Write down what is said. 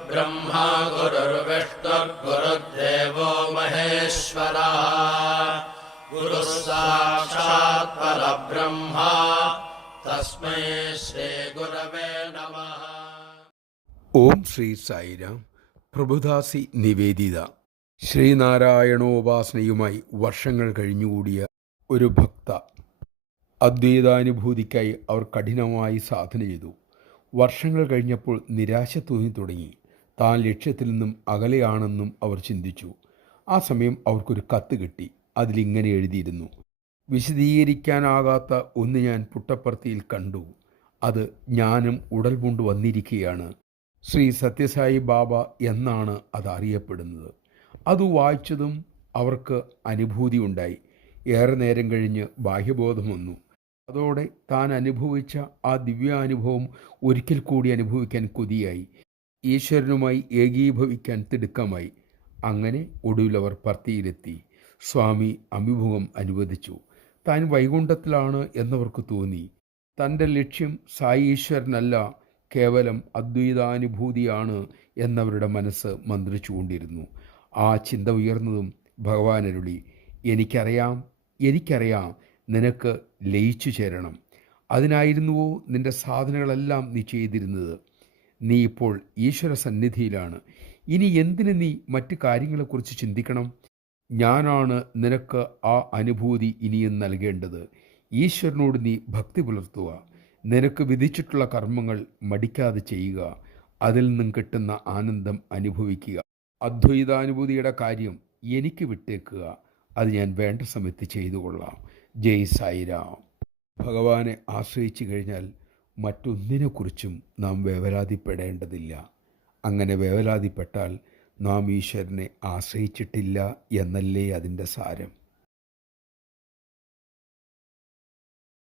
गुरुर्ब्रह्मा गुरुर्विष्णुर्गुरुर्देवो महेश्वरः गुरुः साक्षात् परब्रह्मा तस्मै श्रीगुरवे नमः. ഓം ശ്രീ സായിരാം. പ്രഭുദാസി നിവേദിത. ശ്രീനാരായണോപാസനയുമായി വർഷങ്ങൾ കഴിഞ്ഞുകൂടിയ ഒരു ഭക്ത. അദ്വൈതാനുഭൂതിക്കായി അവർ കഠിനമായി സാധന ചെയ്തു. വർഷങ്ങൾ കഴിഞ്ഞപ്പോൾ നിരാശ തോന്നി തുടങ്ങി. താൻ ലക്ഷ്യത്തിൽ നിന്നും അകലെയാണെന്നും അവർ ചിന്തിച്ചു. ആ സമയം അവർക്കൊരു കത്ത് കിട്ടി. അതിലിങ്ങനെ എഴുതിയിരുന്നു: വിശദീകരിക്കാനാകാത്ത ഒന്ന് ഞാൻ പുട്ടപ്പർത്തിയിൽ കണ്ടു. അത് ജ്ഞാനം ഉടൽ കൊണ്ട് വന്നിരിക്കുകയാണ്. ശ്രീ സത്യസായി ബാബ എന്നാണ് അത് അറിയപ്പെടുന്നത്. അത് വായിച്ചതും അവർക്ക് അനുഭൂതി ഉണ്ടായി. ഏറെ നേരം കഴിഞ്ഞ് ബാഹ്യബോധം വന്നു. അതോടെ താൻ അനുഭവിച്ച ആ ദിവ്യാനുഭവം ഒരിക്കൽ കൂടി അനുഭവിക്കാൻ കൊതിയായി. ഈശ്വരനുമായി ഏകീഭവിക്കാൻ തിടുക്കമായി. അങ്ങനെ ഒടുവിലവർ പർത്തിയിലെത്തി. സ്വാമി അഭിമുഖം അനുവദിച്ചു. താൻ വൈകുണ്ഠത്തിലാണ് എന്നവർക്ക് തോന്നി. തൻ്റെ ലക്ഷ്യം സായി ഈശ്വരനല്ല, കേവലം അദ്വൈതാനുഭൂതിയാണ് എന്നവരുടെ മനസ്സ് മന്ത്രിച്ചുകൊണ്ടിരുന്നു. ആ ചിന്ത ഉയർന്നതും ഭഗവാൻ അരുളി: എനിക്കറിയാം നിനക്ക് ലയിച്ചു ചേരണം. അതിനായിരുന്നുവോ നിൻ്റെ സാധനകളെല്ലാം നീ ചെയ്തിരുന്നത്. നീ ഇപ്പോൾ ഈശ്വര സന്നിധിയിലാണ്. ഇനി എന്തിന് നീ മറ്റു കാര്യങ്ങളെക്കുറിച്ച് ചിന്തിക്കണം? ഞാനാണ് നിനക്ക് ആ അനുഭൂതി ഇനിയും നൽകേണ്ടത്. ഈശ്വരനോട് നീ ഭക്തി പുലർത്തുക. നിനക്ക് വിധിച്ചിട്ടുള്ള കർമ്മങ്ങൾ മടിക്കാതെ ചെയ്യുക. അതിൽ നിന്നും കിട്ടുന്ന ആനന്ദം അനുഭവിക്കുക. അദ്വൈതാനുഭൂതിയുടെ കാര്യം എനിക്ക് വിട്ടേക്കുക. അത് ഞാൻ വേണ്ട സമയത്ത് ചെയ്തു കൊള്ളാം. ജയ് സായിരാം. ഭഗവാനെ ആശ്രയിച്ചു കഴിഞ്ഞാൽ മറ്റൊന്നിനെക്കുറിച്ചും നാം വേവലാതിപ്പെടേണ്ടതില്ല. അങ്ങനെ വേവലാതിപ്പെട്ടാൽ നാം ഈശ്വരനെ ആശ്രയിച്ചിട്ടില്ല എന്നല്ലേ അതിൻ്റെ സാരം.